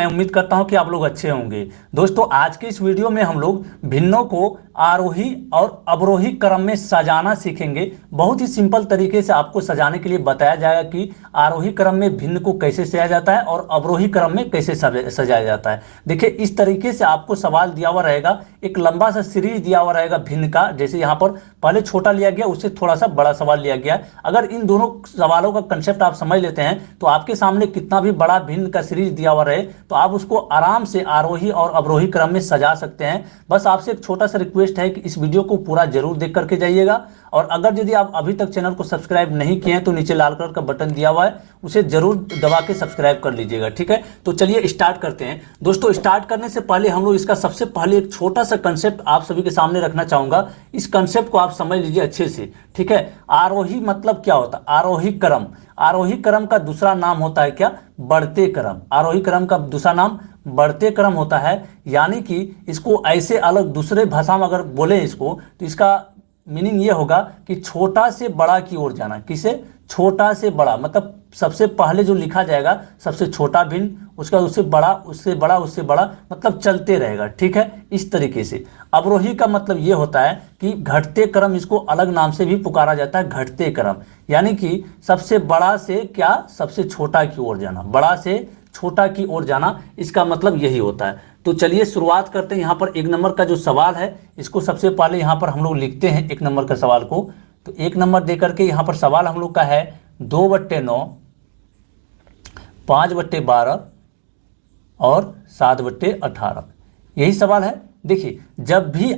मैं उम्मीद करता हूं कि आप लोग अच्छे होंगे। दोस्तों आज के इस वीडियो में हम लोग भिन्नों को आरोही और अवरोही क्रम में सजाना सीखेंगे। बहुत ही सिंपल तरीके से आपको सजाने के लिए बताया जाएगा कि आरोही क्रम में भिन्न को कैसे सजाया जाता है और अवरोही क्रम में कैसे सजाया जाता है। देखिए इस तरीके से आपको सवाल दिया हुआ रहेगा, एक लंबा सा सीरीज दिया हुआ रहेगा भिन्न का। जैसे यहाँ पर पहले छोटा लिया गया, उससे थोड़ा सा बड़ा सवाल लिया गया। अगर इन दोनों सवालों का कंसेप्ट आप समझ लेते हैं तो आपके सामने कितना भी बड़ा भिन्न का सीरीज दिया हुआ रहे तो आप उसको आराम से आरोही और अवरोही क्रम में सजा सकते हैं। बस आपसे एक छोटा सा रिक्वेस्ट है कि इस वीडियो को पूरा जरूर देख करके जाइएगा। और अगर यदि आप अभी तक चैनल को सब्सक्राइब नहीं किए हैं तो नीचे लाल कलर का बटन दिया हुआ है, उसे जरूर दबा के सब्सक्राइब कर लीजिएगा। ठीक है, तो चलिए स्टार्ट करते हैं। दोस्तों स्टार्ट करने से पहले हम लोग इसका सबसे पहले एक छोटा सा कंसेप्ट आप सभी के सामने रखना चाहूंगा। इस कंसेप्ट को आप समझ लीजिए अच्छे से। ठीक है, आरोही मतलब क्या होता है? आरोही क्रम, आरोही क्रम का दूसरा नाम होता है क्या? बढ़ते क्रम। आरोही क्रम का दूसरा नाम बढ़ते क्रम होता है। यानी कि इसको ऐसे अलग दूसरे भाषा में अगर बोले इसको तो इसका मीनिंग ये होगा कि छोटा से बड़ा की ओर जाना। किसे? छोटा से बड़ा, मतलब सबसे पहले जो लिखा जाएगा सबसे छोटा भिन्न, उसका उससे बड़ा, उससे बड़ा, उससे बड़ा, मतलब चलते रहेगा। ठीक है, इस तरीके से। अवरोही का मतलब ये होता है कि घटते क्रम, इसको अलग नाम से भी पुकारा जाता है, घटते क्रम। यानी कि सबसे बड़ा से क्या? सबसे छोटा की ओर जाना, बड़ा से छोटा की ओर जाना, इसका मतलब यही होता है। तो चलिए शुरुआत करते हैं। यहाँ पर एक नंबर का जो सवाल है इसको सबसे पहले यहाँ पर हम लोग लिखते हैं एक नंबर का सवाल को। तो एक नंबर दे करके यहाँ पर सवाल हम लोग का है 2/9, 5/12 और 7/18। यही सवाल है। देखिए जब भी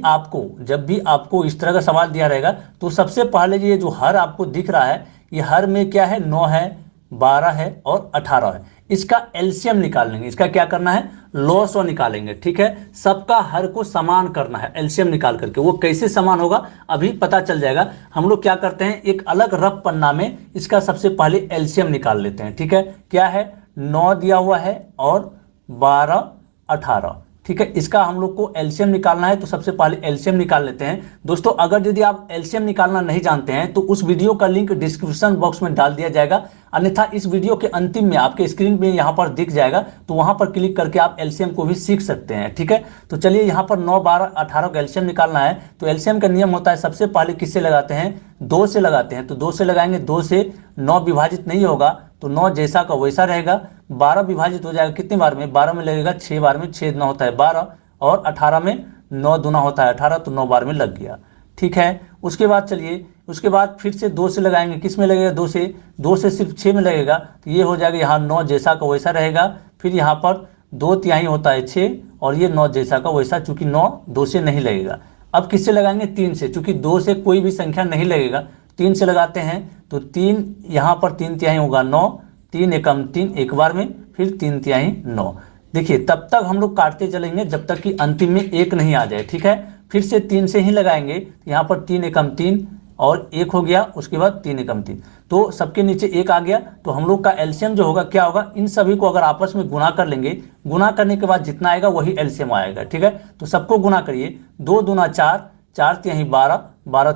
आपको इस तरह का सवाल दिया रहेगा तो सबसे पहले ये जो हर आपको दिख रहा है, ये हर में क्या है? 9 है, 12 है और 18 है। इसका एलसीएम निकाल लेंगे। इसका क्या करना है? लॉस निकालेंगे। ठीक है, सबका हर को समान करना है एलसीएम निकाल करके। वो कैसे समान होगा अभी पता चल जाएगा। हम लोग क्या करते हैं, एक अलग रफ पन्ना में इसका सबसे पहले एलसीएम निकाल लेते हैं। ठीक है, क्या है? 9 दिया हुआ है और 12, 18। ठीक है, इसका हम लोग को एलसीएम निकालना है तो सबसे पहले एलसीएम निकाल लेते हैं। दोस्तों अगर यदि आप एलसीएम निकालना नहीं जानते हैं तो उस वीडियो का लिंक डिस्क्रिप्शन बॉक्स में डाल दिया जाएगा, अन्यथा इस वीडियो के अंतिम में आपके स्क्रीन में यहाँ पर दिख जाएगा, तो वहां पर क्लिक करके आप एलसीएम को भी सीख सकते हैं। ठीक है, तो चलिए यहाँ पर 9, 12, 18 का एलसीएम निकालना है। तो एलसीएम का नियम होता है सबसे पहले किससे लगाते हैं? 2 से लगाते हैं। तो 2 से लगाएंगे, 2 से 9 विभाजित नहीं होगा तो 9 जैसा का वैसा रहेगा। 12 विभाजित हो जाएगा कितनी बार में? 12 में लगेगा 6 बार में, 6 9 होता है 12 और 18 में 9 दूना होता है 18, तो 9 बार में लग गया। ठीक है, उसके बाद चलिए उसके बाद फिर से 2 से लगाएंगे। किस में लगेगा? 2 से सिर्फ 6 में लगेगा तो ये हो जाएगा यहाँ 9 जैसा का वैसा रहेगा। फिर यहाँ पर 2/3 होता है 6 और ये 9 जैसा का वैसा, चूंकि 9 2 से नहीं लगेगा। अब किससे लगाएंगे? 3 से, चूंकि 2 से कोई भी संख्या नहीं लगेगा, 3 से लगाते हैं। तो 3 यहाँ पर 3/3 होगा 9, 3 एकम 3 एक बार में, फिर 3/3 9। देखिए तब तक हम लोग काटते चलेंगे जब तक कि अंतिम में 1 नहीं आ जाए। ठीक है, फिर से 3 से ही लगाएंगे। यहाँ पर 3 एकम 3 और 1 हो गया, उसके बाद 3 एकम 3, तो सबके नीचे 1 आ गया। तो हम लोग का एलसीएम जो होगा क्या होगा? इन सभी को अगर आपस में गुना कर लेंगे, गुना करने के बाद जितना आएगा वही एलसीएम आएगा। ठीक है, तो सबको गुना करिए। 2 दूना 4, 4 12, 12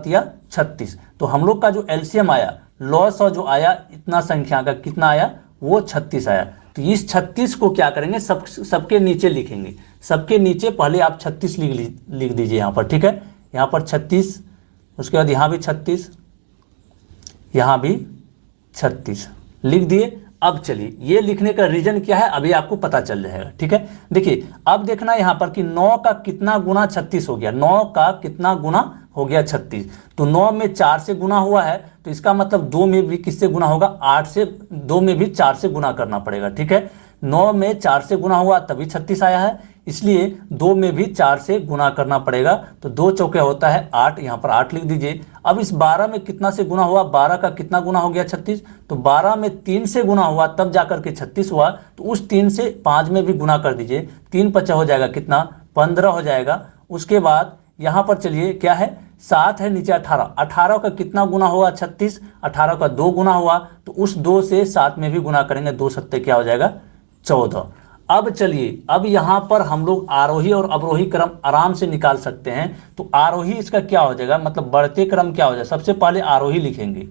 36। तो हम लोग का जो एलसीएम आया, लॉस जो आया इतना संख्या का कितना आया? वो 36 आया। तो इस 36 को क्या करेंगे? सबके नीचे लिखेंगे। सबके नीचे पहले आप 36 लिख दीजिए यहाँ पर। ठीक है, यहाँ पर 36, उसके बाद यहाँ भी 36, यहाँ भी 36 लिख दिए। अब चलिए ये लिखने का रीजन क्या है अभी आपको पता चल जाएगा। ठीक है, देखिए अब देखना यहाँ पर कि 9 का कितना गुना 36 हो गया। 9 का कितना गुना हो गया? 36। तो 9 में 4 से गुना हुआ है तो इसका मतलब 2 में भी किससे गुना होगा? 8 से। 2 में भी 4 से गुना करना पड़ेगा। ठीक है, 9 में 4 से गुना हुआ तभी 36 आया है, इसलिए 2 में भी 4 से गुना करना पड़ेगा। तो 2 चौके होता है 8, यहाँ पर 8 लिख दीजिए। अब इस 12 में कितना से गुना हुआ? 12 का कितना गुना हो गया? 36। तो 12 में 3 से गुना हुआ तब जाकर के 36 हुआ, तो उस 3 से 5 में भी गुना कर दीजिए। 3 5 हो जाएगा कितना? 15 हो जाएगा। उसके बाद यहाँ पर चलिए क्या है? 7 है, नीचे 18। 18 का कितना गुना हुआ? 36। 18 का 2 गुना हुआ, तो उस 2 से 7 में भी गुना करेंगे। 2 7 क्या हो जाएगा? 14। अब चलिए अब यहाँ पर हम लोग आरोही और अवरोही क्रम आराम से निकाल सकते हैं। तो आरोही इसका क्या हो जाएगा? मतलब बढ़ते क्रम क्या हो जाएगा? सबसे पहले आरोही लिखेंगे,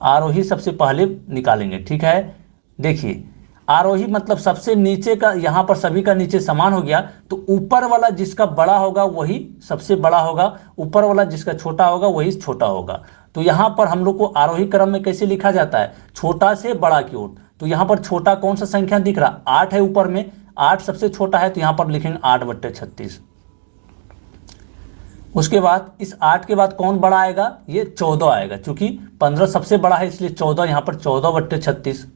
आरोही सबसे पहले निकालेंगे। ठीक है, देखिए आरोही मतलब सबसे नीचे का, यहाँ पर सभी का नीचे समान हो गया, तो ऊपर वाला जिसका बड़ा होगा वही सबसे बड़ा होगा, ऊपर वाला जिसका छोटा होगा वही छोटा होगा। तो यहाँ पर हम लोग को आरोही क्रम में कैसे लिखा जाता है, छोटा से बड़ा की ओर। तो यहाँ पर छोटा कौन सा संख्या दिख रहा, 8 है ऊपर में, 8 सबसे छोटा है, तो यहाँ पर लिखेंगे 8/36। उसके बाद इस 8 के बाद कौन बड़ा आएगा, ये 14 आएगा, क्योंकि 15 सबसे बड़ा है इसलिए 14, यहाँ पर 14/36।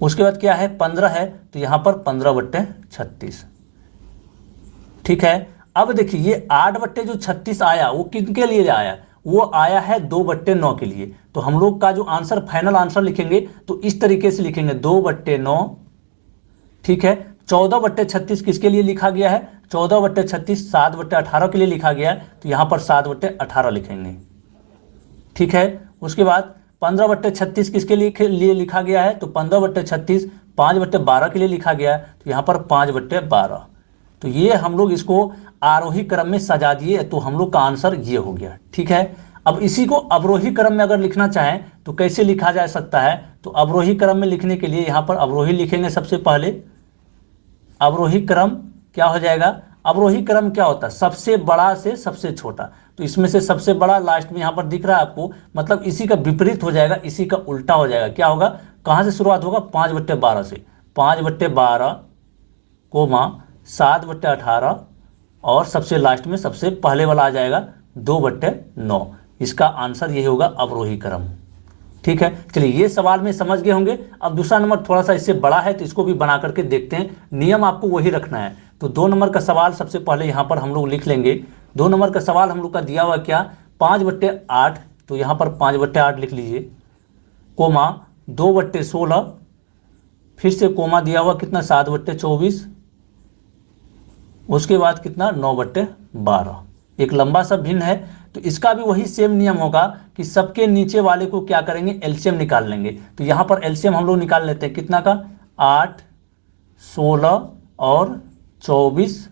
उसके बाद क्या है, 15 है, तो यहाँ पर 15/36। ठीक है। अब देखिए ये 8/36 आया, वो किनके लिए आया, वो आया है 2/9 के लिए। तो हम लोग का जो आंसर, फाइनल आंसर लिखेंगे तो इस तरीके से लिखेंगे 2/9। ठीक है। 14/36 किसके लिए लिखा गया है, 14/36 7/18 के लिए लिखा गया है, तो यहाँ पर 7/18 लिखेंगे। ठीक है। उसके बाद 15/36 किसके लिए लिखा गया है, तो 15/36 5/12 के लिए लिखा गया है, तो यहाँ पर 5/12। तो ये हम लोग इसको आरोही क्रम में सजा दिए, तो हम लोग का आंसर ये हो गया। ठीक है। अब इसी को अवरोही क्रम में अगर लिखना चाहें तो कैसे लिखा जा सकता है, तो अवरोही क्रम में लिखने के लिए यहाँ पर अवरोही लिखेंगे सबसे पहले। अवरोही क्रम क्या हो जाएगा, अवरोही क्रम क्या होता है, सबसे बड़ा से सबसे छोटा। तो इसमें से सबसे बड़ा लास्ट में यहाँ पर दिख रहा है आपको, मतलब इसी का विपरीत हो जाएगा, इसी का उल्टा हो जाएगा। क्या होगा, कहाँ से शुरुआत होगा, 5/12 से, 5/12 कोमा 7/18 और सबसे लास्ट में सबसे पहले वाला आ जाएगा 2/9। इसका आंसर यही होगा अवरोही क्रम। ठीक है। चलिए ये सवाल में समझ गए होंगे। अब दूसरा नंबर थोड़ा सा इससे बड़ा है, तो इसको भी बना करके देखते हैं, नियम आपको वही रखना है। तो 2 नंबर का सवाल सबसे पहले यहाँ पर हम लोग लिख लेंगे। 2 नंबर का सवाल हम लोग का दिया हुआ क्या, 5/8, तो यहाँ पर 5/8 लिख लीजिए, कोमा 2/16, फिर से कोमा दिया हुआ कितना 7/24, उसके बाद कितना 9/12। एक लंबा सा भिन्न है, तो इसका भी वही सेम नियम होगा कि सबके नीचे वाले को क्या करेंगे, एलसीएम निकाल लेंगे। तो यहाँ पर एलसीएम हम लोग निकाल लेते हैं, कितना का 8, 16 और 24,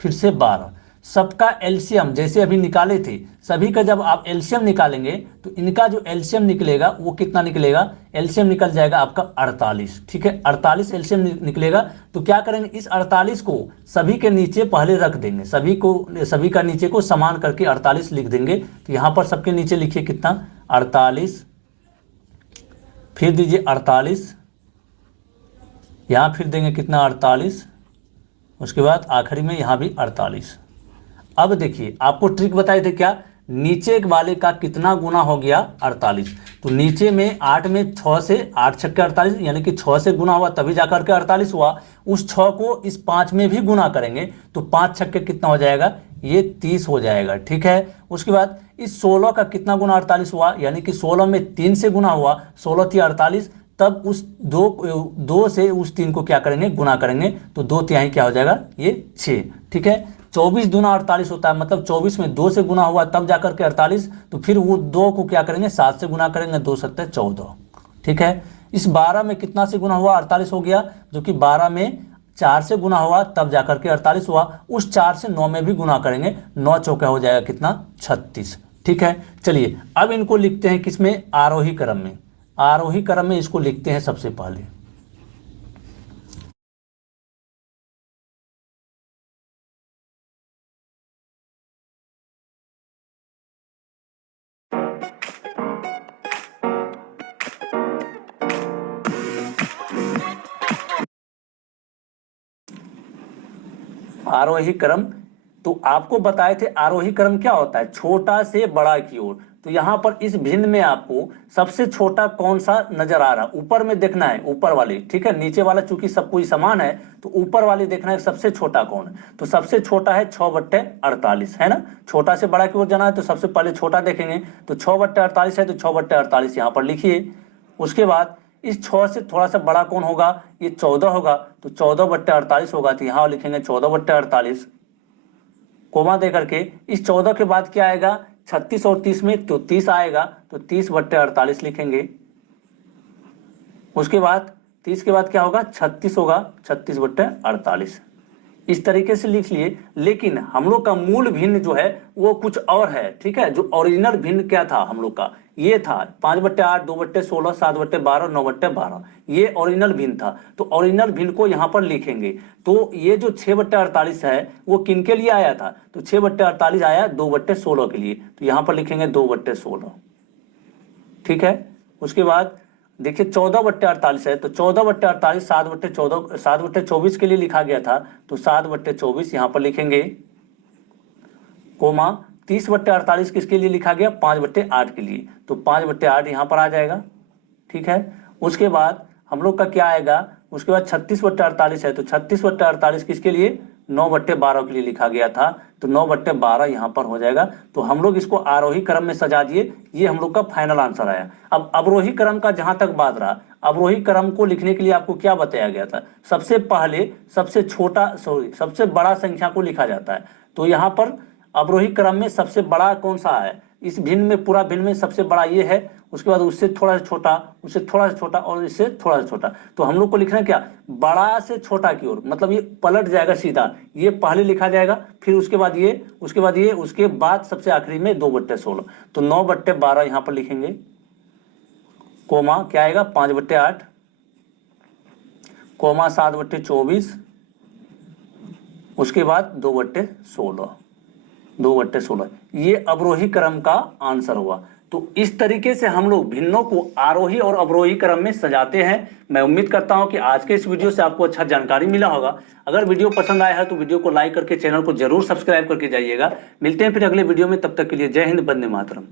फिर से 12। सबका एलसीएम जैसे अभी निकाले थे, सभी का जब आप एलसीएम निकालेंगे तो इनका जो एलसीएम निकलेगा वो कितना निकलेगा, एलसीएम निकल जाएगा आपका 48। ठीक है, 48 एलसीएम निकलेगा। तो क्या करेंगे, इस 48 को सभी के नीचे पहले रख देंगे, सभी का नीचे को समान करके 48 लिख देंगे। तो यहाँ पर सबके नीचे लिखिए कितना 48, फिर दीजिए 48, यहाँ फिर देंगे कितना 48, उसके बाद आखिरी में यहाँ भी 48। अब देखिए आपको ट्रिक बताए थे क्या, नीचे वाले का कितना गुना हो गया 48। तो नीचे में 8 में 6 से 8 छक्के 48, यानी कि 6 से गुना हुआ तभी जाकर के 48 हुआ। उस 6 को इस 5 में भी गुना करेंगे तो 5 छक्के कितना हो जाएगा, ये 30 हो जाएगा। ठीक है। उसके बाद इस 16 का कितना गुना 48 हुआ, यानी कि 16 में 3 से गुना हुआ, 16 थी 48, तब उस दो से उस 3 को क्या करेंगे, गुना करेंगे, तो 2/3 क्या हो जाएगा, ये 6। ठीक है। 24 दूना 48 होता है, मतलब 24 में 2 से गुना हुआ तब जाकर के 48, तो फिर वो 2 को क्या करेंगे 7 से गुना करेंगे, 2 7 14। ठीक है। इस 12 में कितना से गुना हुआ 48 हो गया, जो कि 12 में 4 से गुना हुआ तब जाकर के 48 हुआ। उस 4 से 9 में भी गुना करेंगे, 9 चौका हो जाएगा कितना 36। ठीक है। चलिए अब इनको लिखते हैं किसमें, आरोही क्रम में। आरोही क्रम में इसको लिखते हैं सबसे पहले। आरोही क्रम, तो आपको बताए थे आरोही क्रम क्या होता है, छोटा से बड़ा की ओर। तो यहाँ पर इस भिन्न में आपको सबसे छोटा कौन सा नजर आ रहा, ऊपर में देखना है, ऊपर वाले। ठीक है। नीचे वाला चूंकि सब कोई समान है, तो ऊपर वाले देखना है सबसे छोटा कौन है। तो सबसे छोटा है 6/48, है ना। छोटा से बड़ा की ओर जाना है तो सबसे पहले छोटा देखेंगे, तो 6/48 है, तो 6/48 यहाँ पर लिखिए। उसके बाद इस 6 से थोड़ा सा बड़ा कौन होगा, ये 14 होगा, तो 14/48 होगा, तो यहाँ लिखेंगे 14/48, कोमा दे करके। इस 14 के बाद क्या आएगा, 36 और 30 में तो 30 आएगा, तो 30/48 लिखेंगे। उसके बाद 30 के बाद क्या होगा, 36 होगा, 36/48। इस तरीके से लिख लिए। लेकिन हम लोग का मूल भिन्न जो है वो कुछ और है, ठीक है। जो ओरिजिनल भिन्न क्या था हम लोग का, ये था 5/8, 2/16, 7/12, 9/12, ये ओरिजिनल भिन्न था। तो ओरिजिनल भिन्न को यहाँ पर लिखेंगे। तो ये जो 6/48 है वो किन के लिए आया था, तो 6/48 आया 2/16 के लिए, तो यहाँ पर लिखेंगे 2/16, ठीक है। उसके बाद देखिए 14/48 है, तो 14/48 7/14, 7/24 के लिए लिखा गया था, तो 7/24 यहाँ पर लिखेंगे, कोमा 30/48 किसके लिए लिखा गया, 5/8 के लिए, तो 5/8 यहाँ पर आ जाएगा, ठीक है। उसके बाद हम लोग का क्या आएगा, उसके बाद 36/48 है, तो 36/48 किसके लिए, 9/12 के लिए लिखा गया था, तो 9/12 यहाँ पर हो जाएगा। तो हम लोग इसको आरोही क्रम में सजा दिए, ये हम लोग का फाइनल आंसर आया। अब अवरोही क्रम का जहां तक बात रहा, अवरोही क्रम को लिखने के लिए आपको क्या बताया गया था, सबसे पहले सबसे छोटा सबसे बड़ा संख्या को लिखा जाता है। तो यहाँ पर अवरोही क्रम में सबसे बड़ा कौन सा है, इस भिन्न में, पूरा भिन्न में सबसे बड़ा ये है, उसके बाद उससे थोड़ा सा छोटा, उससे थोड़ा सा छोटा और इससे थोड़ा सा छोटा। तो हम लोग को लिखना है क्या, बड़ा से छोटा की ओर, मतलब ये पलट जाएगा सीधा, ये पहले लिखा जाएगा, फिर उसके बाद ये, उसके बाद ये, उसके बाद सबसे आखिरी में 2/16, तो 9/12 यहाँ पर लिखेंगे, कोमा क्या आएगा 5/8, कोमा 7/24, उसके बाद 2/16, 2/16, ये अवरोही क्रम का आंसर हुआ। तो इस तरीके से हम लोग भिन्नों को आरोही और अवरोही क्रम में सजाते हैं। मैं उम्मीद करता हूं कि आज के इस वीडियो से आपको अच्छा जानकारी मिला होगा। अगर वीडियो पसंद आया है तो वीडियो को लाइक करके चैनल को जरूर सब्सक्राइब करके जाइएगा। मिलते हैं फिर अगले वीडियो में, तब तक के लिए जय हिंद, वंदे मातरम।